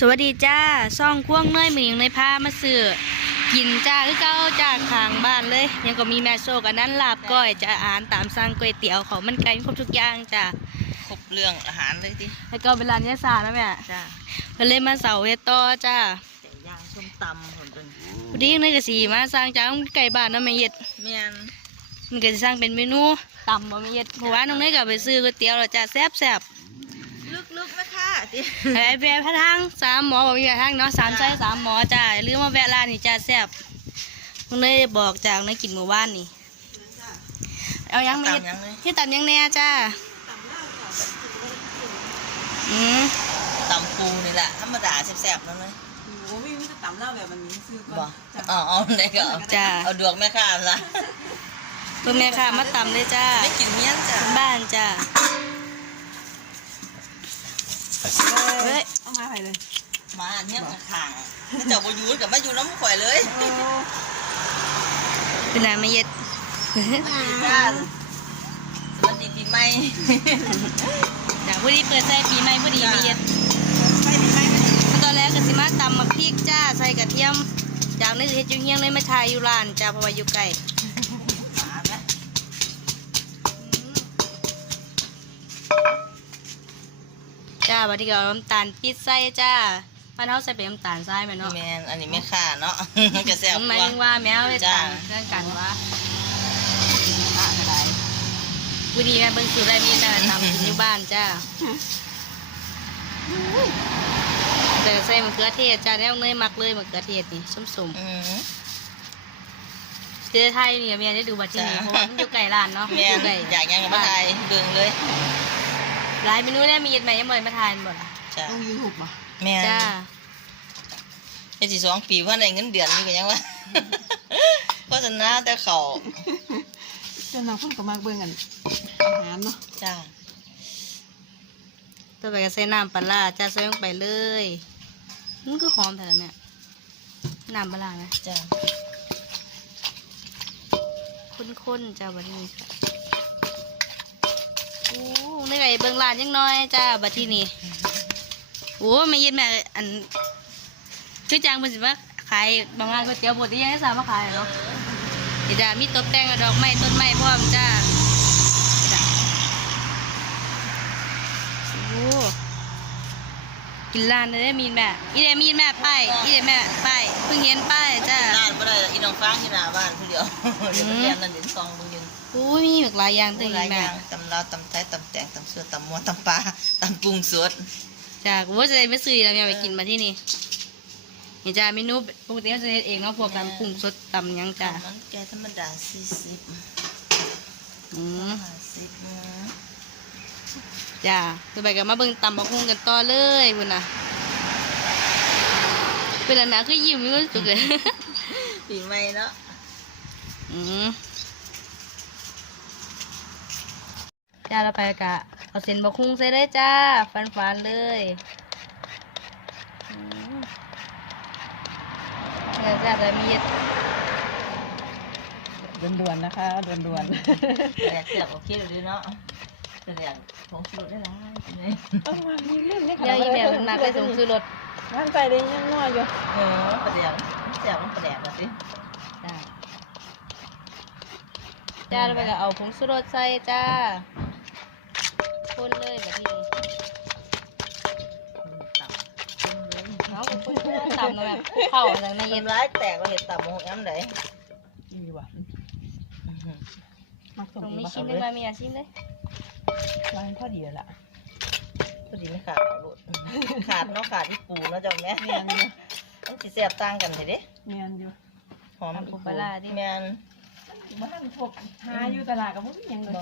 สวัสดีจ้าซ่องควงเนยมือยังในพามาซื้อกินจ้าคือเก้าจากข้างบ้านเลย ยังก็มีแม่โซกอันนั้นลาบก้อยจะอาหารตามสั่งก๋วยเตี๋ยวเขาวมันไก่ครบทุกอย่างจ้าครบเรื่องอาหารเลยทีแล้วก็เป็นร้านยาสาแล้วแม่จ้าเพิ่นเลยมาเสาเวทต่อจ้าไก่ย่างส้มตำคนเป็นพอดีในกระสีมาสร้างจ้าไก่บ้านเนาะแม่เย็ดเมียนมันก็จะสร้างเป็นเมนูตำบ่แม่เย็ดเพราะว่าน้องเนยก็ไปซื้อก๋วยเตี๋ยวแล้วจ้าแซ่บแซ่บลึ กๆนะคะทีๆไอ้แวะพระทางสามหมอบอกมีแวะทางเนาะสามไส้สามหมอจ้าอย่าลืมมาแวะร้านนี่จ้าแซ่บน้องเนยบอกจากน้อยกินเมื่อวานนี่เอายังไม่ตำยังเลยที่ตัดยังแน่จ้าอืมตำปูนี่แหละธรรมดาแซ่บๆนั่นเลยโอ้พี่ไม่จะต่ำเล่าแบบวันนี้ซื้อก่บ่อนจ้ะอ๋อเอาไหนก็เอาจ้าเอาดวงแม่ข้ามละตัวแม่ค่ะมาตำเลยจ้าไม่กินเมียนจ้าบ้านจ้า เฮ้ยเอามาไปเลยมาเนี้ยข้างๆถ้าเจ้าบ่อยู่กับมาอยู่น้ำข่อยเลยโอ้เป็นนายไม่เย็ดจ้าสวัสดีปีใหม่จ้าผู้ดีเปิดใจปีใหม่ผู้ดีไม่เย็ดไปดีไหมตอนแรกก็สิมาตำมาพริกจ้าใส่กระเทียมจากนั้นเฮ็ดอยุ่งเฮียงเลยมาทายอยู่ร้านจ้าเพราะว่าอยู่ไกล จ้าบัดนี้ก็เอาน้ำตาลปิดใส่จ้าบ้านเฮาใส่เป็นน้ำตาลทรายแม่นเนาะแมนอันนี้แม่ข้าเนาะก็แซ่บหมายกว่าถึงว่าแมวไปจ้าตามเรื่องกันว่าผู้ดีแม่เบิ่งสูตรได้มีแม่ทำกินอยู่บ้านจ้าแต่ใส่มะเขือเทศจ้าแนวเนยมักเลยมะเขือเทศนี่ส้มอืมๆคือไทยนี่แม่ได้ดูบัตรที่นี่จ้าเพราะว่ามันอยู่ไกลร้านเนาะแม่อนยู่ไกลอยากยังกับมาไทยเบิ่งเลย หลายเมนูเนี่ยมีเย็ดใหม่ยังบ่ได้มาทานบ่ล่ะจ้าต้องยืนหุบป่ะแม่นจ้าเจ็ดสิบสองปีว่าได้เงินเดือนนี่ก็ยังว่าโฆษณาแต่เขาเจ้าน้องคนก็มากเบิ่งกันอาหารเนาะจ้าตัวไปก็ใส่น้ำปลาร้าจ้าใส่ลงไปเลยมันก็หอมแท้แม่น้ำปลาร้านะจ้าข้นๆจ้าบัดนี้ค่ะโอ้ ในไก่เบิ่งร้านยังน้อยจ้าบัดที่นี่โอ้ไม่ยินแม่อันคือจังมันสิว่าขายบางงานก๋วยเตี๋ยวบดที่ยังให้สามารถขายเนาะเดี๋ยวจ้ามีตกแต่งดอกไม้ต้นไม้พร้อมจ้าโอ้กินร้านได้มีนแม่อีเดมีนแม่ไปอีเดแม่ไปเพิ่งเห็นป้ายจ้าบ้านบ่ได้อีน้องฟ้างที่หน้าบ้านผู้เดียวเดี๋ยวมันอืมเรียนนั่นเดี๋ยวซองดูยื อ้ยมีแบบหลายอย่างตื่นหลายอแม่ย่างตำลาวตำไทยตำแตงตำเสือตำมัวตำปลาตำปรุงสดจ้ากูว่าจะได้ไม่ซื้อแล้วเนี่ยไปกินมาที่นี่นี่จ้าเมนูปกติเราจะเฮ็ดเองเนาะพวกตำกุ้งสดตำหยังจ้ามันแกธรรมดาสี่สิบอืมห้าสิบอืมจ้าต่อไปก็มาเบิ่งตำบักหุ่งกันต่อเลยพุ่นน่ะเป็นอันนั้นคือยิ้มมีความสุขเลย ปีใหม่เนาะอืม จ้าเราไปกะเอาเส้นบักหุ่งใส่เลยจ้าฟันๆเลยอืมเนี่ยจ้าแต่มีดด่วนๆนะคะด่วนแดกเสียบโอเคเลยเนาะแต่แดกผงชูรสได้หลายเลยๆต้องมามีเรื่องเนี่ยเดี๋ยวอีแมวมันมาไปส่งซื้อรถร่างใจเลยยังนัวอยู่เออประเดี๋ยวเสียบมันประเดี๋ยวมาสิจ้าจ้าแล้วไปก็เอาผงชูรสใส่จ้าค นเลยแบบนี้เอากับคนตำเนาะแบบภูเข้าจากในเย็เย็นนร้ายแตกเราเห็นตับหงแอมไหนดีว่ะมักตส่งรงดีนี้ป่ะชิมได้ไหมมีอาชิมเลยร้านพอดีแล้วล่ะพอดีไม่ขาดหลุดขาดเนาะขาดที่ปูเนาะเจ้าแม่เมียนอยู่ต้องสิเสียบต่างกันเถอะเด้เมียนอยู่หอมทำปูปลาร้าดิแม่นบ้านพวกหาอยู่ตลาดกับพวกยังเลย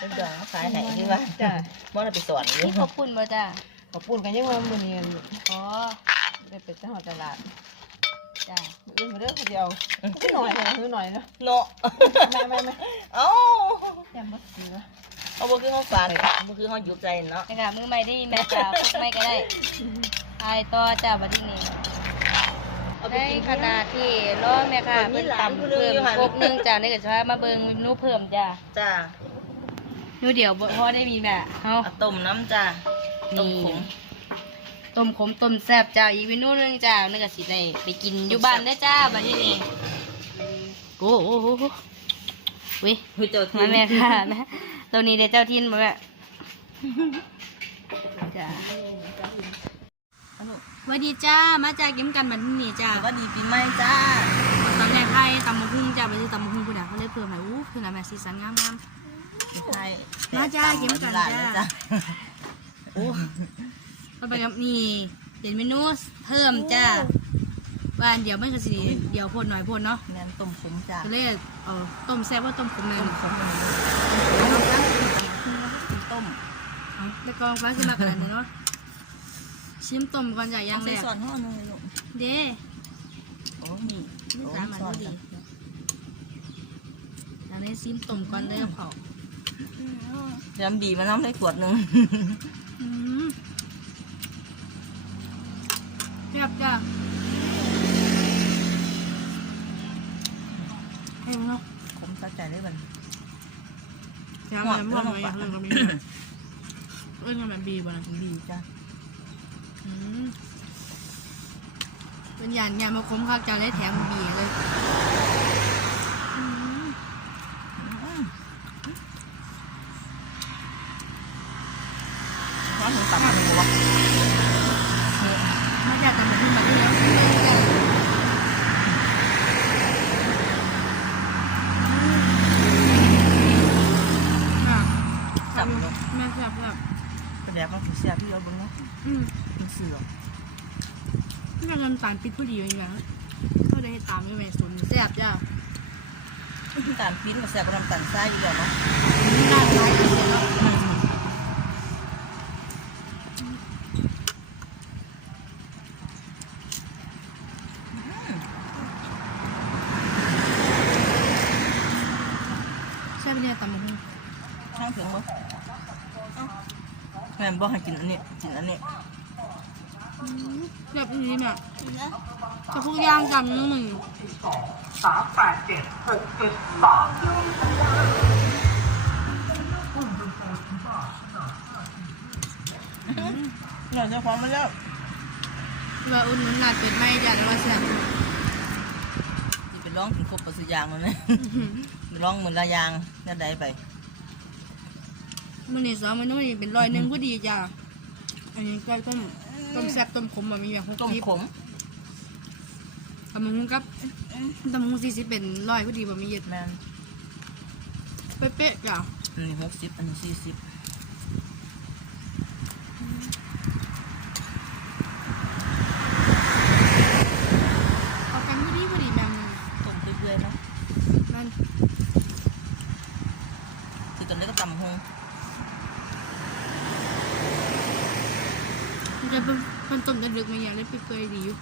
เป็นดองขายไหนที่ว่าจ้ะบ่ได้ไปสอนอยู่นี่ขอบคุณบ่จ้าขอบปุ่นกันยังว่ามือเนียนอ๋อได้ไปเจ้าตลาดจ้าอื่นมาเรื่องเดียวก็หน่อยนะคือหน่อยนะเนาะไม่ไม่ไม่เอ้าแย่มาซื้อเอาบ่คือเฮาฝันบ่คือเฮายุบใจเนาะนะคะมือใหม่ได้แม่จ้าไม่ก็ได้ทายต่อจ้าบัดนี้เอาไปในกินขณะที่ล้อแม่ค่ะเปิดมีเพิ่นหลานตำผู้หนึ่งเพิ่อยู่มหั่นครบหนึงจ้าในกระชามาเบิ่งเมนูเพิ่มจ้าจ้า นูเดี๋ยวบ่พอได้มีแบบเฮาเอาต้มน้ำจ้าต้มขมต้มขมต้มแซ่บจ้าอีกเมนูหนึงจ้านึกว่าสิได้ไปกินอยู่บ้านได้อจ้าบัดนี้นี่โอ้โหโอ้โหเว้ย คือเจ้าที่มาแม่ค่ะนะตัวนี้เดี๋ยวเจ้าทินมาแม่จ้าสวัสดีจ้า มาจากยิ้มกันบัดนี้จ้าสวัสดีปีใหม่จ้าตอนแรกไทยตำมะฮุ่งจ้าไปซื้อตำมะฮุ่งคุณอะเขาเลยเพิ่มให้อู้คืออะไรแม่สีสันงามงาม ใช่มาจ้าเก็บกันจ้าโอ้มาไปกับนี่เด่นเมนูเพิ่มจ้าว่าอันเดี๋ยวมันก็สิเดี๋ยวพ่นหน่อยพ่นเนาะแม่นต้มขมจ้าก็เลยเอาต้มแซ่บว่าต้มขมแม่ต้นมขมมันต้มเอาแล้วก็ฟ้าขึ้นมาขนาดนี้เนาะชิมต้มก่อนจ้ะยัยังงเลใส่ยซอนห่อหนึงเลยลูกเด้โอ้นี่ไม่สามารถรู้ดีอันนี้ซิมต้มก่อนเลยเอาเขาเดี๋ ยวบีมาน้ำได้ขวดหนึงอืมแซ่บจ้ะเฮ้ยเนาะขมสะใจได้บัดแซ่บมันมันมันอย่างนึงก็มีเอ้ยทำไมบีบ่นะบีจ้าอืมเป็นอย่างยามาคุ้มค่าจะได้แถมบีเลยอืม น้ำถึงตับมันหัว มาจากตำบลแบบนี้แล้วอะ จับลูก แม่แซ่บแบบ กระแดกมันถึงเสียพี่เอาเบุญเนาะ อืม มันเสือ ที่เราทำตาลปิดผู้ดีอย่างเงี้ยก็ได้ตามไม่แม่สนแซ่บจ้าการปิ้นมาแซ่บกระทำตันซ้ายอยู่แล้วเนาะด้านซ้ายก็เสร็จแล้วใช่เป็นยังตำมะฮุ่งช่างถึงบ่แม่บ่ให้กินอันนี้กินอันนี้ แบบนี้เนี่ยจะพวกย่างจำนึงมึงสามแปดเจ็ดหกเจ็ดสามเราจะพร้อมมาแล้วเราอุ่นนุนหนาดเป็ดไหมจ้ะแล้วเราเสียบสิไปร้องถึงครบประสุยางแล้วนะไปร้องมือละยางจะได้ไปมันนี่สองมันนู่นนี่เป็นร้อยหนึ่งก็ดีจ้ะอันนี้ก็ต้ม ต้มแซ่บต้มขมแบบมีแบบหกต้มสิบขมตำมะฮุ่งกับตำมะฮุ่งสี่สิบเป็นร้อยก็ดีแบบมีเยอะแม่นเป๊ะๆจ้ะอันนี้หกสิบอันนี้สี่สิบ เอากันพอดีพอดีแม่ง ต้มเรื่อยๆเนาะ มัน คือตอนนี้ก็ตำหง มันจะเป็นเป็น ต้มจะดึกมาอย่างนี้เปื่อยดีอยู่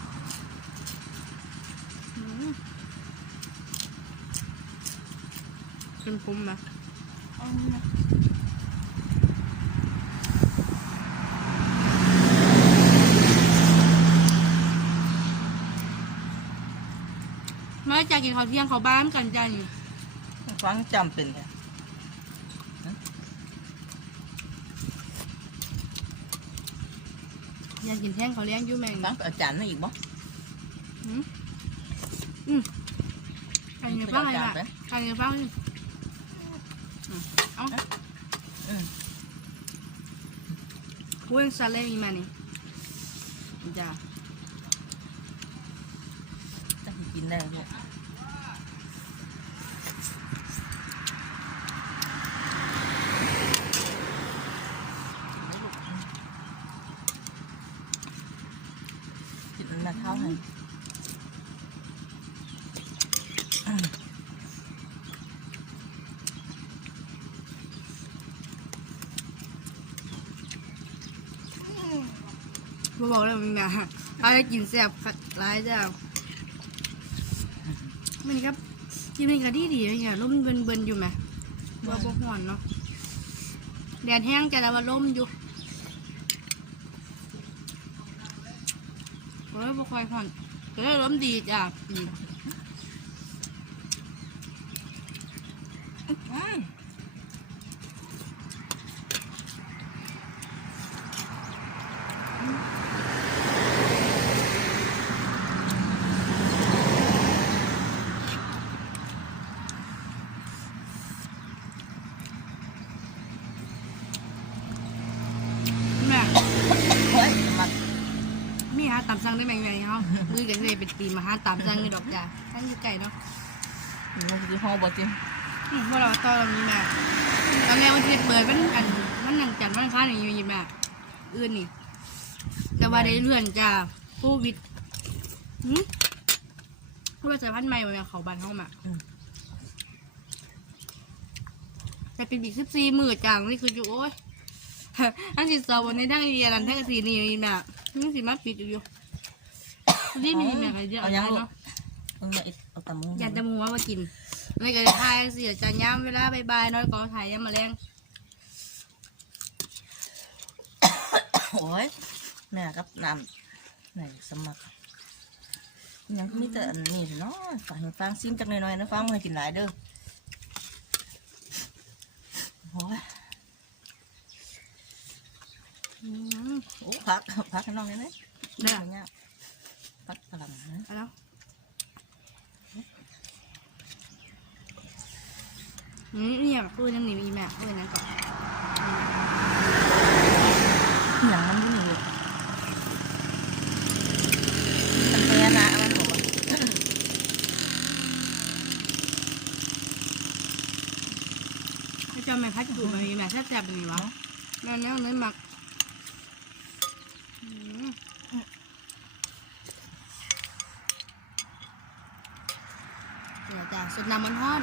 เป็นผมนะมาจากกินข้าวเที่ยงเขาบ้านกันจ้านี่ฟังจำเป็นแท้ อยากกินแท่งเขาวเลี้ยงอยู่แม่งฟังไปเอาจารย์มาอีกบ่อืมอืมอันนี้บ้างอะไรล่ะอันนี้บ้างนี่อืมเอาอืมเว้ยซาเล้งอีมานี่จ้าจะให้กินได้ลูกกินอันนาข้าวให้ บอกเลยมึงนะเอาได้กินแซ่บขัดร้ายจ้ามันครับกินเป็นกะดีดีเลยเนี่ยลมเบินเบินอยู่ไหมบัวบกหอนเนาะแดดแห้งจะแล้ว่าลมอยู่ก็เลยบ่ค่อยหอนก็เลยลมดีจ้ะอืม อืม ตาม สั่งได้ไหมไงเฮามือกันเลยเป็นปีมาหาตามสั่งนี่ดอกจ้าตั้งอยู่ไก่เนาะมันคือห้องบ่จริงอืมพวกเราตอนเรามีแม่ตอนแรกวันที่เปิดมันอันมันหนังจันทร์มันค้านอย่างนี้แม่อื่นนี่แต่ว่าได้เลื่อนจ้าโควิดหืมเพราะว่าสายพันธุ์ใหม่มาเขาบ้านเฮามาแต่เป็นบีกสิบสี่มือจางนี่คืออยู่โอ้ยอันที่สองวันนี้ทั้งเรียนอันทั้งสี่นี่แม่นี่สิมาปิดอยู่อยู่ นี่มีแม่ก็เยอะเอายังลูกเนาะเออเอาตะมูอยากจะมูว่ามากินไม่ก็ทายเสียจะย้ำเวลาบายๆน้อยก็ถ่ายย้ำมาแรงโอ้ยแม่กับน้ำไหนสมัครยังมีแต่อันนี้เนาะฟังฟังซิมจักหน่อยๆนะฟังมากินหลายเด้อโอ้ยอืมโอ้พักพักข้างนอกเลยนะได้ เนี่ย พักพลังนะเอาแล้วอืมเนี่ยพูดยังหนีมีแม่พูดอย่างนั้นก่อนอย่างมันอยู่นี่เลยตั้งแต่นะมันบอกว่าให้เจ้าแม่พัดจูมามีแม่แซ่บๆแบบนี้วะแม่เนี้ยเนื้อหมักอืมเดี๋ยว จ้อน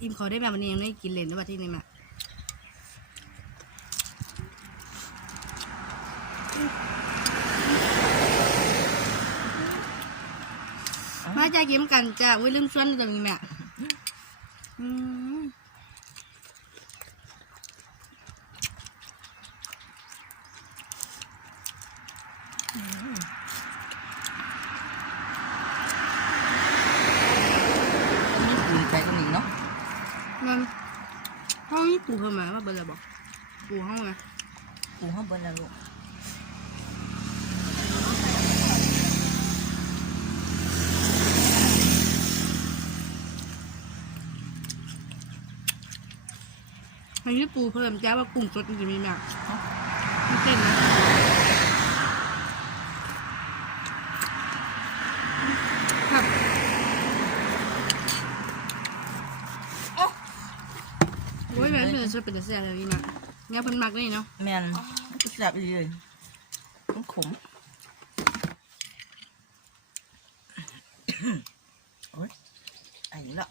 อิ่มเขาได้แบบวันนี้ยังไม่ได้กินเลยนะว่าที่นี่แม่มาใจเก็มกันจ้ะอุ้ยลืมชวนตรงนี้แม่อืม มีปุ๋ยไปตรงนี้เนาะ มันห้องนี้ปู เพิ่มมาว่าเบอร์อะไรบอกปูห้องไหมปูห้องเบนแล้วลูกอันี้ปูเพิ่มจ้าว่ากุ้งสดมันจะมีแม่ไม่เต้นนะครับโอ้ยแบบ นี้สดเป็นแต่เสียเลยนี่แม่เงี้ยเพิ่นมักเลยเนาะแมนมันแซ่บอีเลยมันขมโอ้ยไอ้ละ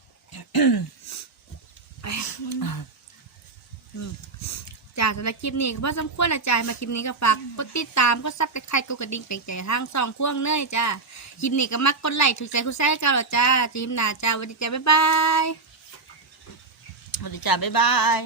จ้าสำหรับคลิปนี้ก็พอสมควรอาจารย์มาคลิปนี้ก็ฝากกดติดตามกดซับกดไครกดกระดิ่งเป็นใจทางสองพ่วงเนยจ้าคลิปนี้ก็มักกดไลค์ถูกใจคุณแซ่เก่าแล้วจ้าจีมหนาจ้าสวัสดีจ้าบ๊ายบายสวัสดีจ้าบ๊ายบาย